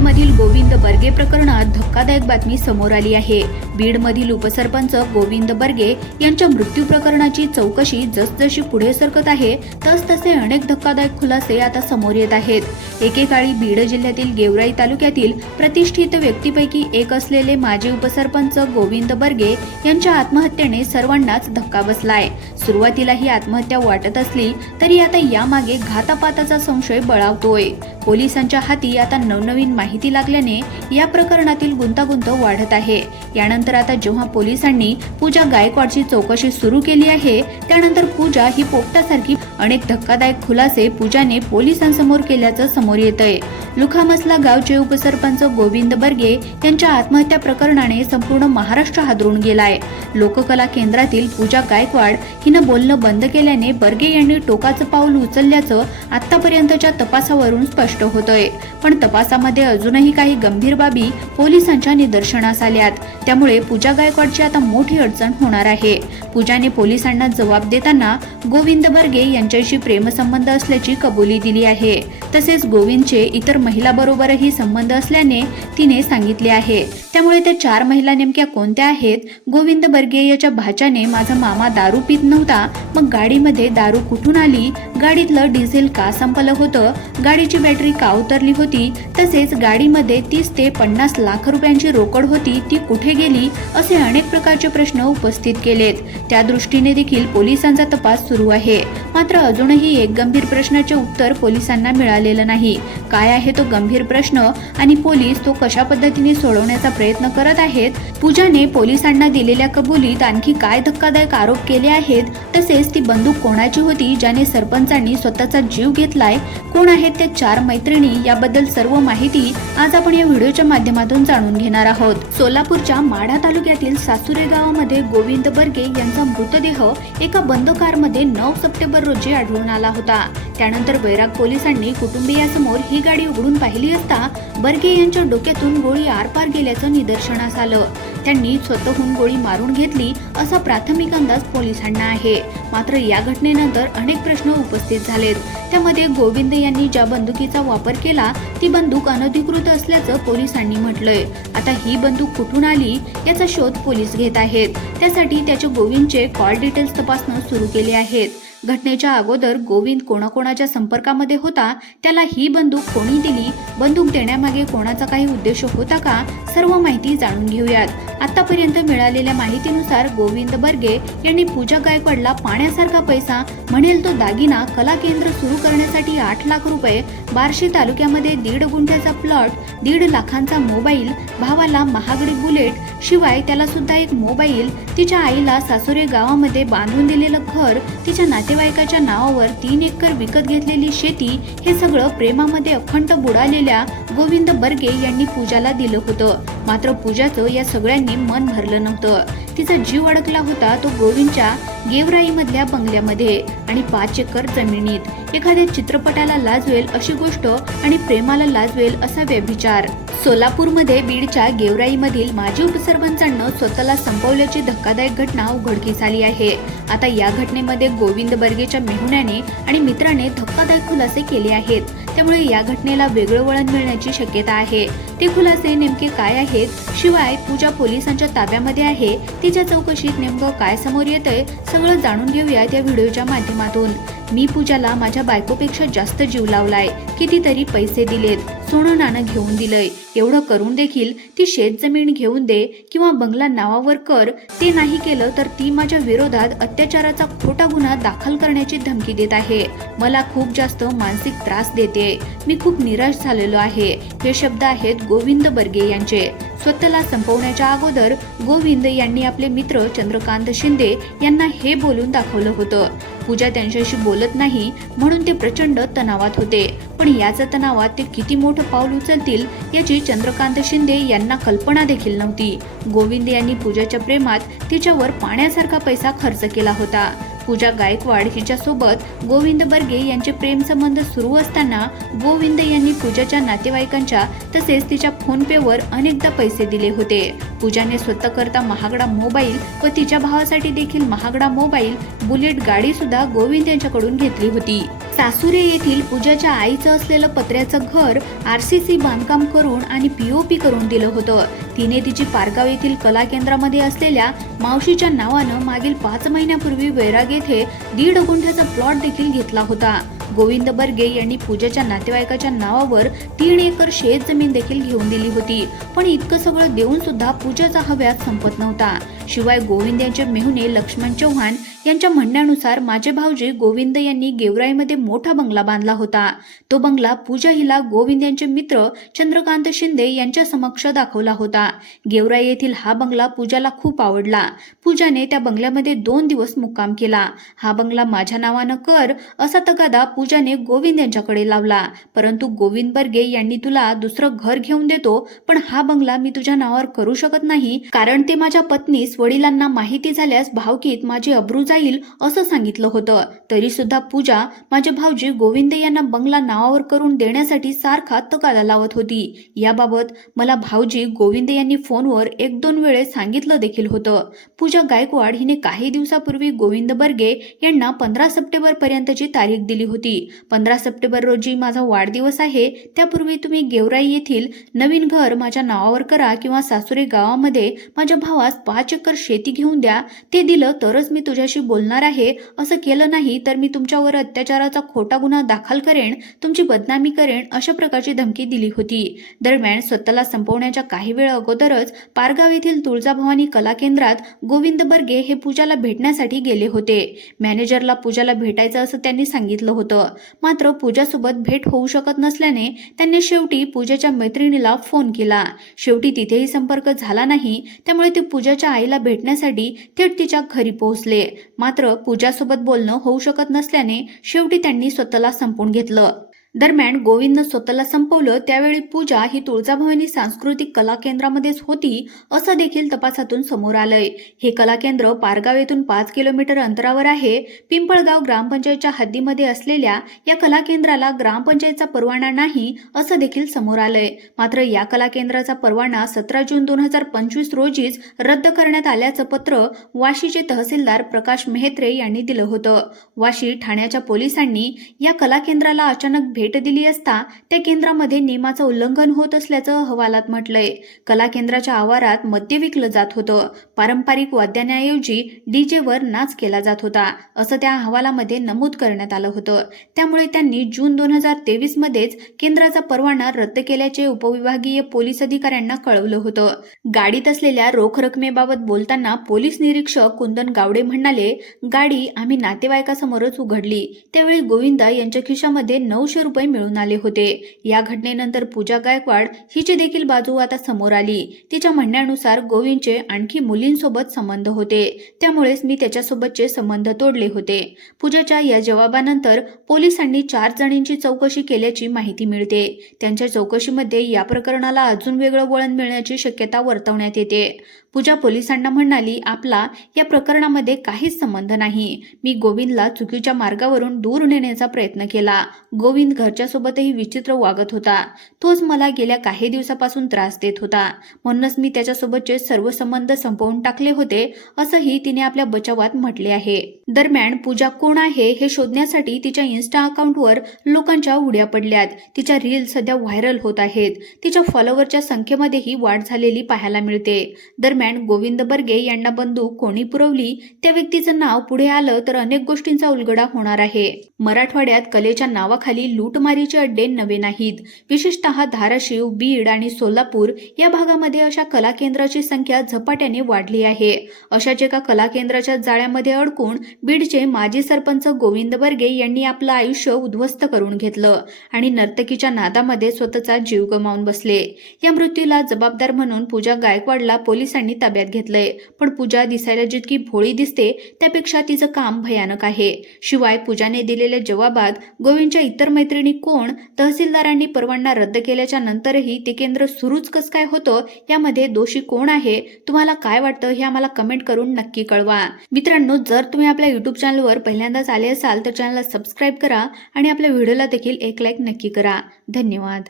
बीडमधील गोविंद बर्गे प्रकरणात धक्कादायक बातमी समोर आली आहे. बीडमधील उपसरपंच गोविंद बर्गे यांच्या मृत्यू प्रकरणाची चौकशी जसजशी पुढे सरकत आहे तसतसे अनेक धक्कादायक खुलासे आता समोर येत आहेत. एकेकाळी बीड जिल्ह्यातील गेवराई तालुक्यातील प्रतिष्ठित व्यक्तीपैकी एक असलेले माजी उपसरपंच गोविंद बर्गे यांच्या आत्महत्येने सर्वांनाच धक्का बसलाय. सुरुवातीला ही आत्महत्या वाटत असली तरी आता यामागे घातापाताचा संशय बळावतोय. पोलिसांच्या हाती आता नवनवीन माहिती लागल्याने या प्रकरणातील गुंतागुंत वाढत आहे. यानंतर आता जेव्हा पोलिसांनी पूजा गायकवाडची चौकशी सुरू केली आहे त्यानंतर पूजा ही पोपटासारखी अनेक धक्कादायक खुलासे पूजाने पोलिसांसमोर केल्याचं समोर येतंय. लुखामसला गावचे उपसरपंच गोविंद बर्गे यांच्या आत्महत्या प्रकरणाने संपूर्ण महाराष्ट्र हादरून गेलाय. लोककला केंद्रातील पूजा गायकवाड हिनं बोलणं बंद केल्याने बर्गे यांनी टोकाचं पाऊल उचलल्याचं आतापर्यंतच्या तपासावरून स्पष्ट होतंय. पण तपासामध्ये अजूनही काही गंभीर बाबी पोलिसांच्या निदर्शनास आल्यात. त्यामुळे पूजा गायकवाडची आता मोठी अडचण होणार आहे. पूजाने पोलिसांना जबाब देताना गोविंद बर्गे यांच्याशी प्रेमसंबंध असल्याची कबुली दिली आहे. तसेच गोविंदचे इतर महिलाबरोबरही संबंध असल्याने तिने सांगितले आहे. त्यामुळे त्या चार महिला नेमक्या कोणत्या आहेत? गोविंद बर्गे याच्या भाच्याने माझा मामा दारू पित नव्हता. मग गाडीमध्ये दारू कुठून आली? गाडीतलं डिझेल का संपलं होतं? गाडीची बॅटरी का उतरली होती? तसेच गाडीमध्ये तीस ते पन्नास लाख रुपयांची रोकड होती ती कुठे गेली असे अनेक प्रकारचे प्रश्न उपस्थित केलेत. त्या दृष्टीने देखील पोलिसांचा तपास सुरू आहे. मात्र अजूनही एक गंभीर प्रश्नाचे उत्तर पोलिसांना मिळालेलं नाही. काय आहे तो गंभीर प्रश्न आणि पोलीस तो कशा पद्धतीने सोडवण्याचा प्रयत्न करत आहेत? पूजाने पोलिसांना दिलेल्या कबुलीत आणखी काय धक्कादायक आरोप केले आहेत? तसेच ती बंदूक कोणाची होती ज्याने सरपंचांनी स्वतःचा जीव घेतलाय? कोण आहेत त्या चार मैत्रिणी? याबद्दल सर्व माहिती आज आपण या व्हिडिओच्या माध्यमातून जाणून घेणार आहोत. सोलापूरच्या माढा तालुक्यातील सासुरे गावामध्ये गोविंद बर्गे यांचा मृतदेह एका बंद कारमध्ये नऊ सप्टेंबर रोजी आढळून आला होता. त्यानंतर बैराग पोलिसांनी कुटुंबियासमोर ही गाडी उघडून पाहिली असता बर्गे यांच्या डोक्यातून गोळी आरपार गेल्याचं निदर्शनास आलं. त्यांनी स्वतःहून गोळी मारून घेतली असा प्राथमिक अंदाज पोलिसांना आहे. मात्र या घटनेनंतर अनेक प्रश्न उपस्थित झालेत. त्यामध्ये गोविंद यांनी ज्या बंदुकीचा वापर केला ती बंदूक अनधिकृत असल्याचं पोलिसांनी म्हटलंय. आता ही बंदूक कुठून आली याचा शोध पोलीस घेत आहेत. त्यासाठी त्याचे गोविंदचे कॉल डिटेल्स तपासणं सुरू केले आहेत. घटनेच्या अगोदर गोविंद कोणाकोणाच्या संपर्कामध्ये होता? त्याला ही बंदूक कोणी दिली? बंदूक देण्यामागे कोणाचा काही उद्देश होता का? सर्व माहिती जाणून घेऊयात. आतापर्यंत मिळालेल्या माहितीनुसार गोविंद बर्गे यांनी पूजा गायकवाडला पाण्यासारखा पैसा म्हणेल तो दागिना कला केंद्र सुरू करण्यासाठी आठ लाख रुपये बार्शी तालुक्यामध्ये दीड गुंठ्याचा प्लॉट दीड लाखांचा मोबाईल भावाला महागडी बुलेट शिवाय त्याला सुद्धा एक मोबाईल तिच्या आईला सासुरे गावामध्ये बांधून दिलेलं घर तिच्या नातेवाईकाच्या नावावर तीन एकर विकत घेतलेली शेती हे सगळं प्रेमामध्ये अखंड बुडालेल्या गोविंद बर्गे यांनी पूजाला दिलं होतं. मात्र पूजाचं या सगळ्यांनी मन भरलं नव्हतं. तिचा जीव अडकला होता तो गोविंदच्या गेवराईमधल्या बंगल्यामध्ये आणि पाच एकर जमिनीत. एखाद्या चित्रपटाला लाजवेल अशी गोष्ट आणि प्रेमाला लाजवेल असा व्यभिचार. सोलापूरमध्ये बीडच्या गेवराईमधील माजी उपसरपंचांना स्वतःला संपवल्याची धक्कादायक घटना उघडकीस आली आहे. आता या घटनेमध्ये गोविंद बर्गेच्या मेहुण्याने आणि मित्राने धक्कादायक खुलासे केले आहेत. त्यामुळे या घटनेला वेगळं वळण मिळण्याची शक्यता आहे. ते खुलासे नेमके काय आहेत? शिवाय पूजा पोलिसांच्या ताब्यामध्ये आहे. तिच्या चौकशीत नेमकं काय समोर येतंय सगळं जाणून घेऊयात या व्हिडिओच्या माध्यमातून. मी पूजाला माझ्या बायकोपेक्षा जास्त जीव लावलाय. कितीतरी पैसे दिलेत. सोनं नाणं घेऊन दिलंय. एवढं करून देखील ती शेत जमीन घेऊन दे किंवा बंगला नावावर कर. ते नाही केलं तर ती माझ्या विरोधात अत्याचाराचा खोटा गुन्हा दाखल करण्याची धमकी देत आहे. मला खूप जास्त मानसिक त्रास देते. मी खूप निराश झालेलो आहे. हे शब्द आहेत गोविंद बर्गे यांचे. स्वतःला संपवण्याच्या अगोदर गोविंद यांनी आपले मित्र चंद्रकांत शिंदे यांना हे बोलून दाखवलं होतं. पूजा त्यांच्याशी बोलत नाही म्हणून ते प्रचंड तणावात होते. पण या तणावात ते किती मोठं पाऊल उचलतील याची चंद्रकांत शिंदे यांना कल्पना देखील नव्हती. गोविंद यांनी पूजाच्या प्रेमात तिच्यावर पाण्यासारखा पैसा खर्च केला होता. पूजा गायकवाड हिच्यासोबत गोविंद बर्गे यांचे प्रेमसंबंध सुरू असताना गोविंद यांनी पूजाच्या नातेवाईकांच्या तसेच तिच्या फोन पेवर अनेकदा पैसे दिले होते. पूजाने स्वतः करता महागडा मोबाईल व तिच्या भावासाठी देखील महागडा मोबाईल बुलेट गाडी सुद्धा गोविंद यांच्याकडून घेतली होती. सासुरे येथील पूजाच्या आईचं असलेलं पत्र्याचं घर आर सी सी बांधकाम करून आणि पीओपी करून दिलं होतं. तिने तिची पारगाव येथील कला केंद्रामध्ये असलेल्या मावशीच्या नावानं मागील पाच महिन्यापूर्वी वैराग येथे दीड गुंठ्याचा प्लॉट देखील घेतला होता. गोविंद बर्गे यांनी पूजाच्या नातेवाईकाच्या नावावर तीन एकर शेत जमीन देखील घेऊन दिली होती. पण इतकं सगळं देऊन सुद्धा पूजाचा हव्यास संपत नव्हता. शिवाय गोविंद यांचे मेहुणे लक्ष्मण चव्हाण यांच्या म्हणण्यानुसार माझे भाऊजी गोविंद यांनी गेवराईमध्ये मोठा बंगला बांधला होता. तो बंगला पूजा हिला गोविंद यांचे मित्र चंद्रकांत शिंदे यांच्या समक्ष दाखवला होता. गेवराई येथील हा बंगला पूजाला खूप आवडला. पूजाने त्या बंगल्यामध्ये दोन दिवस मुक्काम केला. हा बंगला माझ्या नावानं कर असा तगादा पूजाने गोविंद यांच्याकडे लावला. परंतु गोविंद बर्गे यांनी तुला दुसरं घर घेऊन देतो पण हा बंगला मी तुझ्या नावावर करू शकत नाही कारण ते माझ्या पत्नीस वडिलांना माहिती झाल्यास भावकीत माझी अब्रू जाईल असं सांगितलं होतं. तरी सुद्धा पूजा माझे भाऊजी गोविंद यांना बंगला नावावर करून देण्यासाठी सारखा तगादा लावत होती. याबाबत मला भाऊजी गोविंद यांनी फोनवर एक दोन वेळेस सांगितलं देखील होतं. पूजा गायकवाड हिने काही दिवसापूर्वी गोविंद बर्गे यांना पंधरा सप्टेंबर पर्यंतची तारीख दिली होती. पंधरा सप्टेंबर रोजी माझा वाढदिवस आहे. त्यापूर्वी तुम्ही गेवराई येथील नवीन घर माझ्या नावावर करा किंवा सासुरे गावामध्ये माझ्या भावास पाच एकर शेती घेऊन द्या. ते दिलं तरच मी तुझ्याशी बोलणार आहे असं केलं नाही तर मी तुमच्यावर अत्याचाराचा खोटा गुन्हा दाखल करेन तुमची बदनामी करेन अशा प्रकारची धमकी दिली होती. दरम्यान स्वतःला संपवण्याच्या काही वेळ अगोदरच पारगाव येथील तुळजाभवानी कला केंद्रात गोविंद बर्गे हे पूजाला भेटण्यासाठी गेले होते. मॅनेजरला पूजाला भेटायचं असं त्यांनी सांगितलं होतं. मात्र पूजासोबत भेट होऊ शकत नसल्याने त्यांनी शेवटी पूजाच्या मैत्रिणीला फोन केला. शेवटी तिथेही संपर्क झाला नाही त्यामुळे ते पूजाच्या आईला भेटण्यासाठी थेट तिच्या घरी पोहोचले. मात्र पूजासोबत बोलणं होऊ शकत नसल्याने शेवटी त्यांनी स्वतःला संपवून घेतलं. दरम्यान गोविंदनं स्वतःला संपवलं त्यावेळी पूजा ही तुळजाभवानी सांस्कृतिक कला केंद्रामध्येच होती असं देखील तपासातून समोर आलंय. हे कला केंद्र पारगाव येथून पाच किलोमीटर अंतरावर आहे. पिंपळगाव ग्रामपंचायतच्या हद्दीमध्ये असलेल्या या कला केंद्राला ग्रामपंचायतचा परवाना नाही असं देखील समोर आलंय. मात्र या कला केंद्राचा परवाना सतरा जून दोन हजार पंचवीस रोजीच रद्द करण्यात आल्याचं पत्र वाशीचे तहसीलदार प्रकाश मेहत्रे यांनी दिलं होतं. वाशी ठाण्याच्या पोलिसांनी या कला केंद्राला अचानक भेट दिली असता त्या केंद्रामध्ये नियमाचं उल्लंघन होत असल्याचं अहवालात म्हटलंय. कला केंद्राच्या आवारात मद्य विकलं जात होतं. पारंपरिक वाद्याण्याऐवजी डीजेवर नाच केला जात होता असं त्या अहवालामध्ये नमूद करण्यात आलं होतं. त्यामुळे त्यांनी जून दोन हजार तेवीस मध्येच केंद्राचा परवाना रद्द केल्याचे उपविभागीय पोलीस अधिकाऱ्यांना कळवलं होतं. गाडीत असलेल्या रोख रकमेबाबत बोलताना पोलीस निरीक्षक कुंदन गावडे म्हणाले गाडी आम्ही नातेवाईकासमोरच उघडली. त्यावेळी गोविंदा यांच्या खिशामध्ये नऊशे रुपये मिळून आले होते. या घटनेनंतर पूजा गायकवाड हिची देखील बाजू आता समोर आली. तिच्या म्हणण्यानुसार गोविंदचे आणखी मुलींसोबत संबंध होते. त्यामुळेच मी त्याच्यासोबतचे संबंध तोडले होते. पूजाच्या या जवाबानंतर पोलिसांनी चार जणींची चौकशी केल्याची माहिती मिळते. त्यांच्या चौकशीमध्ये या प्रकरणाला अजून वेगळं वळण मिळण्याची शक्यता वर्तवण्यात येते. पूजा पोलिसांना म्हणाली आपला या प्रकरणामध्ये काहीच संबंध नाही. मी गोविंदला चुकीच्या मार्गावरून दूर नेण्याचा प्रयत्न केला. गोविंद घरच्यासोबतही विचित्र वागत होता. तोच मला गेल्या काही दिवसापासून त्रास देत होता. म्हणूनच मी त्याच्यासोबतचे सर्व संबंध संपवून टाकले होते असंही तिने आपल्या बचावात म्हटले आहे. दरम्यान पूजा कोण आहे हे शोधण्यासाठी तिच्या इन्स्टा अकाउंटवर लोकांच्या उड्या पडल्यात. तिच्या रील सध्या व्हायरल होत आहेत. तिच्या फॉलोवरच्या संख्येमध्येही वाढ झालेली पाहायला मिळते. दरम्यान गोविंद बर्गे यांना बंदूक कोणी पुरवली त्या व्यक्तीचं नाव पुढे आलं तर अनेक गोष्टींचा उलगडा होणार आहे. मराठवाड्यात कलेच्या नावाखाली लूटमारीचे अड्डे नवे नाहीत. विशेषतः धाराशिव बीड आणि सोलापूर या भागामध्ये अशा कला केंद्राची संख्या झपाट्याने वाढली आहे. अशाच एका कला केंद्राच्या जाळ्यामध्ये अडकून बीडचे माजी सरपंच गोविंद बर्गे यांनी आपलं आयुष्य उद्ध्वस्त करून घेतलं आणि नर्तकीच्या नादामध्ये स्वतःचा जीव गमावून बसले. या मृत्यूला जबाबदार म्हणून पूजा गायकवाडला पोलिसांनी ताब्यात घेतलंय. पण पूजा दिसायला जितकी भोळी दिसते त्यापेक्षा तिचं काम भयानक आहे. शिवाय पूजाने दिलेल्या जवाबात गोविंदच्या इतर मैत्रिणी कोण तहसीलदारांनी परवाना रद्द केल्याच्या नंतरही ते केंद्र सुरूच कस काय होतं यामध्ये दोषी कोण आहे तुम्हाला काय वाटतं हे आम्हाला कमेंट करून नक्की कळवा. मित्रांनो जर तुम्ही आपल्या युट्यूब चॅनलवर पहिल्यांदाच आले असाल तर चॅनलला सबस्क्राईब करा आणि आपल्या व्हिडिओला देखील एक लाईक नक्की करा. धन्यवाद.